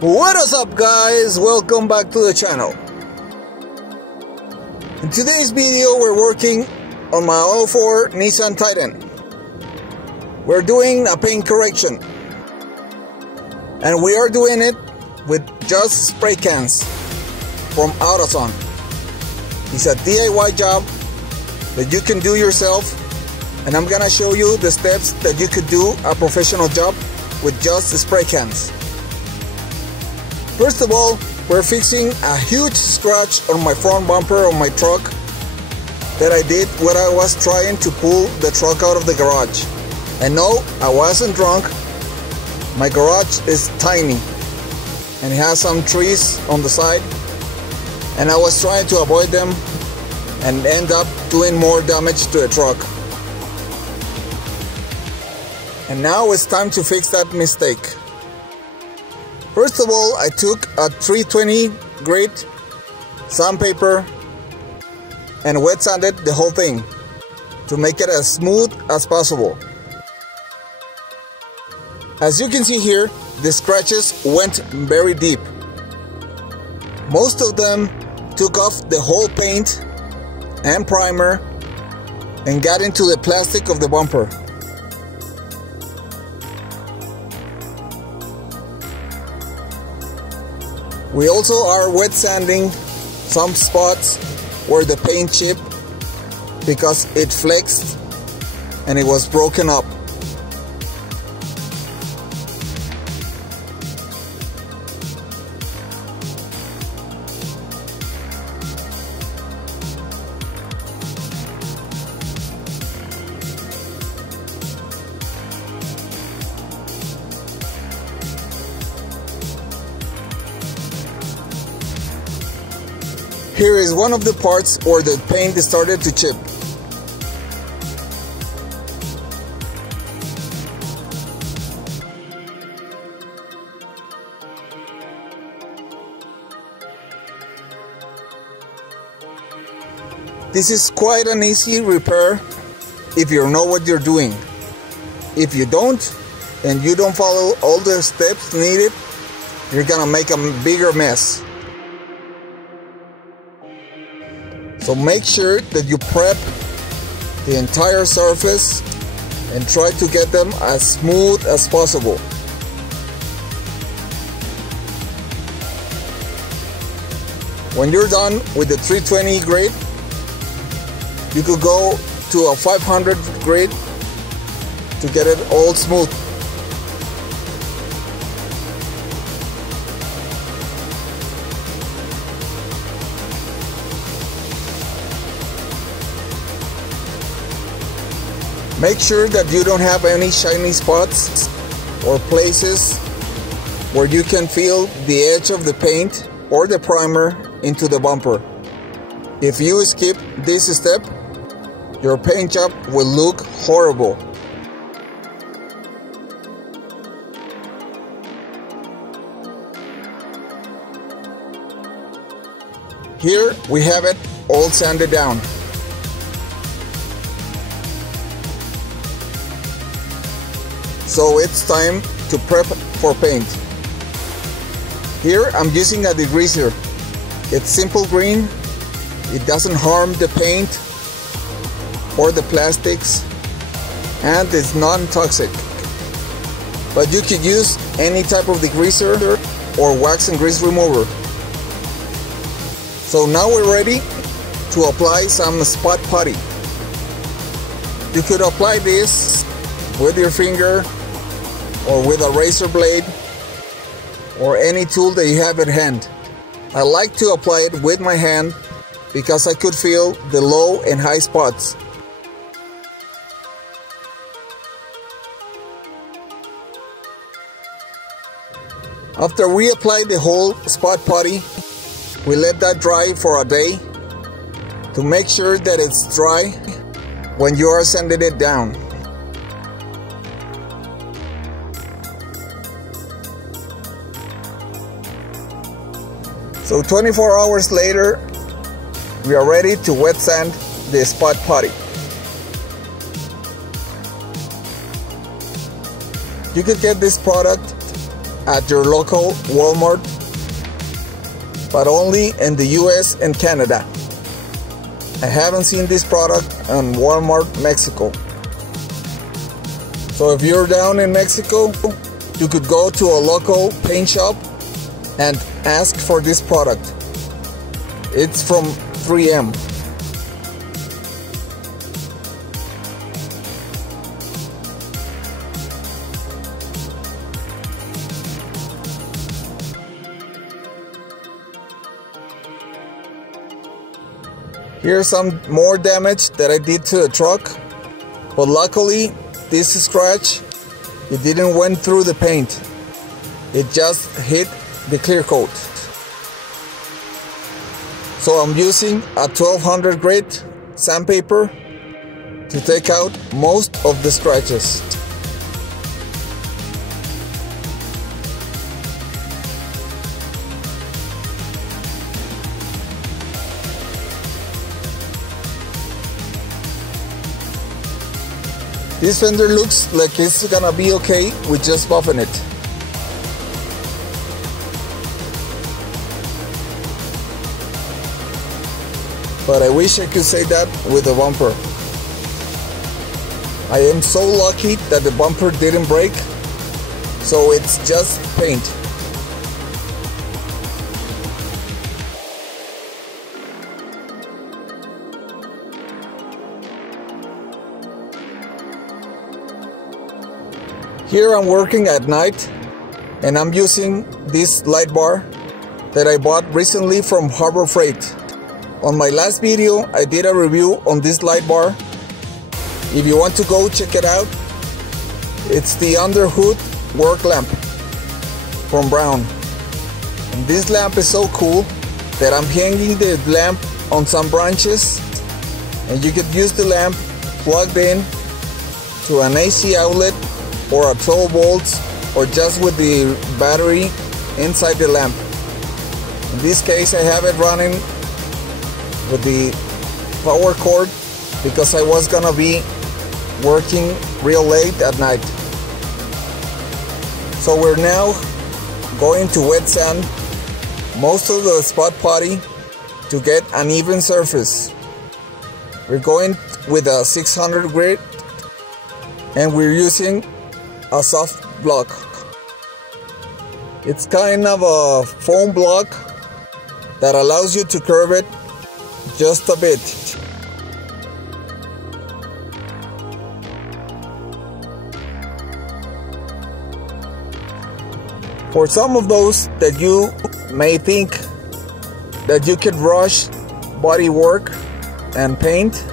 What is up, guys? Welcome back to the channel. In today's video, we're working on my 04 Nissan Titan. We're doing a paint correction, and we are doing it with just spray cans from AutoZone. It's a DIY job that you can do yourself, and I'm gonna show you the steps that you could do a professional job with just spray cans. First of all, we're fixing a huge scratch on my front bumper of my truck that I did when I was trying to pull the truck out of the garage. And no, I wasn't drunk. My garage is tiny and it has some trees on the side, and I was trying to avoid them and end up doing more damage to the truck. And now it's time to fix that mistake. First of all, I took a 320 grade sandpaper and wet sanded the whole thing to make it as smooth as possible. As you can see here, the scratches went very deep. Most of them took off the whole paint and primer and got into the plastic of the bumper. We also are wet sanding some spots where the paint chipped because it flexed and it was broken up. Here is one of the parts where the paint started to chip. This is quite an easy repair if you know what you're doing. If you don't, and you don't follow all the steps needed, you're gonna make a bigger mess. So make sure that you prep the entire surface and try to get them as smooth as possible. When you're done with the 320 grade, you could go to a 500 grade to get it all smooth. Make sure that you don't have any shiny spots or places where you can feel the edge of the paint or the primer into the bumper. If you skip this step, your paint job will look horrible. Here we have it all sanded down. So it's time to prep for paint. Here I'm using a degreaser. It's simple green. It doesn't harm the paint or the plastics, and it's non-toxic. But you could use any type of degreaser or wax and grease remover. So now we're ready to apply some spot putty. You could apply this with your finger or with a razor blade or any tool that you have at hand. I like to apply it with my hand because I could feel the low and high spots. After we apply the whole spot putty, we let that dry for a day to make sure that it's dry when you are sanding it down. So 24 hours later, we are ready to wet sand the spot putty. You could get this product at your local Walmart, but only in the US and Canada. I haven't seen this product on Walmart Mexico. So if you're down in Mexico, you could go to a local paint shop and ask for this product. It's from 3M. Here's some more damage that I did to the truck, but luckily this scratch, it didn't went through the paint. It just hit the clear coat. So I'm using a 1200 grit sandpaper to take out most of the scratches. This fender looks like it's gonna be okay with just buffing it. But I wish I could say that with the bumper. I am so lucky that the bumper didn't break, so it's just paint. Here I'm working at night and I'm using this light bar that I bought recently from Harbor Freight. On my last video I did a review on this light bar. If you want to go check it out, it's the under hood work lamp from Brown. And this lamp is so cool that I'm hanging the lamp on some branches, and you could use the lamp plugged in to an AC outlet or a 12 volts, or just with the battery inside the lamp. In this case I have it running with the power cord because I was gonna be working real late at night. So we're now going to wet sand most of the spot putty to get an even surface. We're going with a 600 grit and we're using a soft block. It's kind of a foam block that allows you to curve it just a bit. For some of those that you may think that you could rush body work and paint,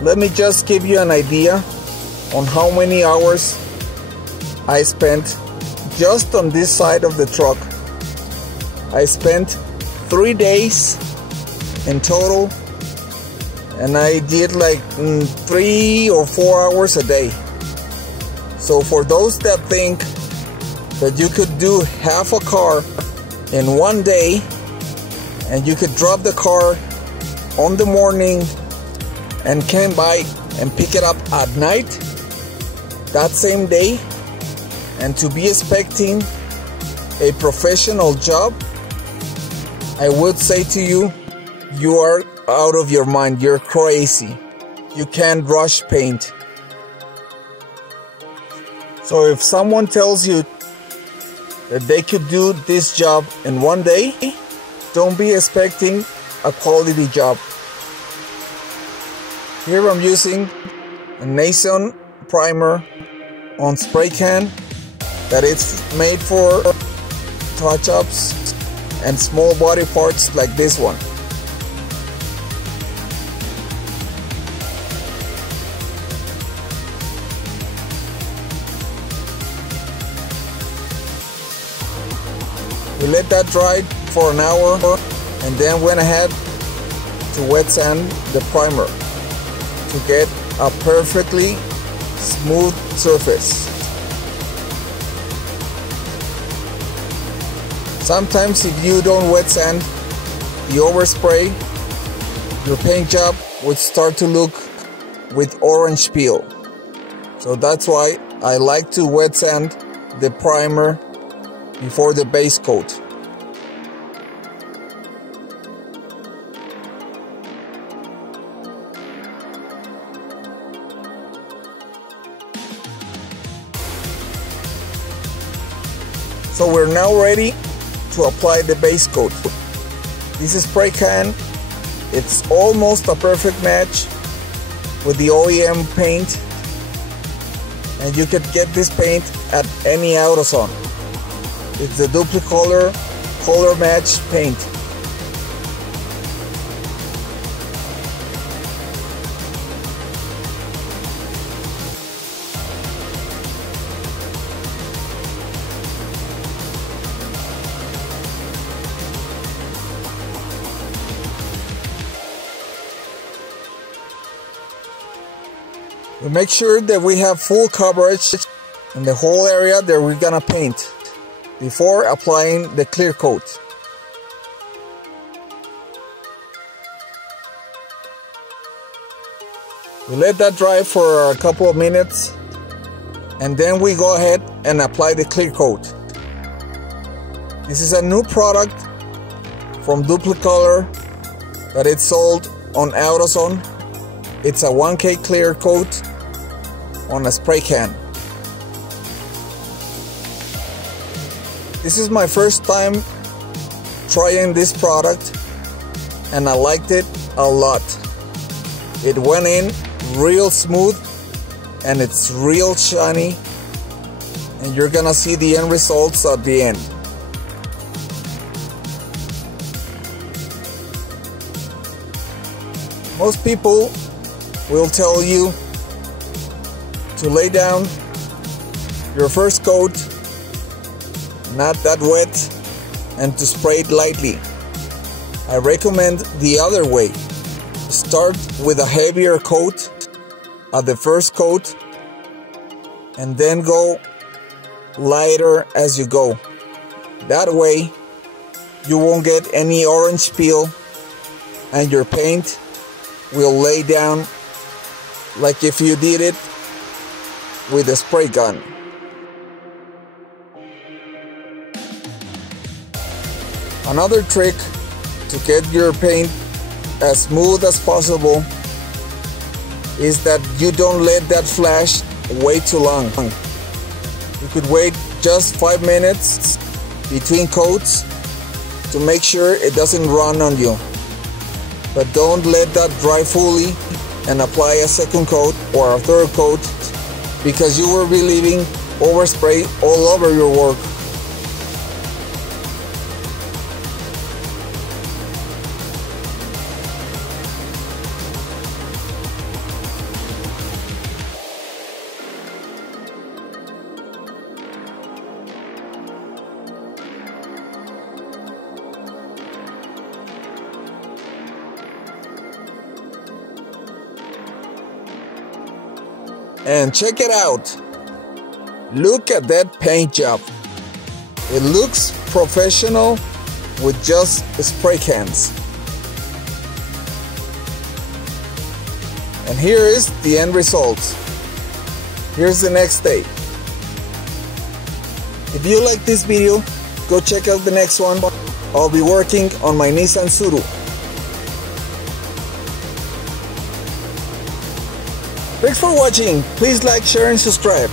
let me just give you an idea on how many hours I spent just on this side of the truck. I spent 3 days in total, and I did like 3 or 4 hours a day. So for those that think that you could do half a car in 1 day and you could drop the car on the morning and came by and pick it up at night that same day, and to be expecting a professional job, I would say to you, you are out of your mind. You're crazy. You can't rush paint. So if someone tells you that they could do this job in 1 day, don't be expecting a quality job. Here I'm using a Nissan primer on spray can that it's made for touch-ups and small body parts like this one. We let that dry for an hour and then went ahead to wet sand the primer to get a perfectly smooth surface. Sometimes if you don't wet sand the overspray, your paint job would start to look with orange peel. So that's why I like to wet sand the primer before the base coat. So we're now ready to apply the base coat. This spray can, it's almost a perfect match with the OEM paint, and you could get this paint at any AutoZone. It's the Duplicolor color match paint. We make sure that we have full coverage in the whole area that we're gonna paint before applying the clear coat. We let that dry for a couple of minutes, and then we go ahead and apply the clear coat. This is a new product from Duplicolor that it's sold on AutoZone. It's a 1K clear coat on a spray can. This is my first time trying this product, and I liked it a lot. It went in real smooth and it's real shiny, and you're gonna see the end results at the end. Most people will tell you to lay down your first coat not that wet and to spray it lightly. I recommend the other way. Start with a heavier coat at the first coat and then go lighter as you go. That way you won't get any orange peel and your paint will lay down like if you did it with a spray gun. Another trick to get your paint as smooth as possible is that you don't let that flash way too long. You could wait just 5 minutes between coats to make sure it doesn't run on you. But don't let that dry fully and apply a second coat or a third coat, because you will be leaving overspray all over your work. And check it out. Look at that paint job. It looks professional with just spray cans. And here is the end result. Here's the next day. If you like this video, go check out the next one. I'll be working on my Nissan Titan. Thanks for watching. Please like, share, and subscribe.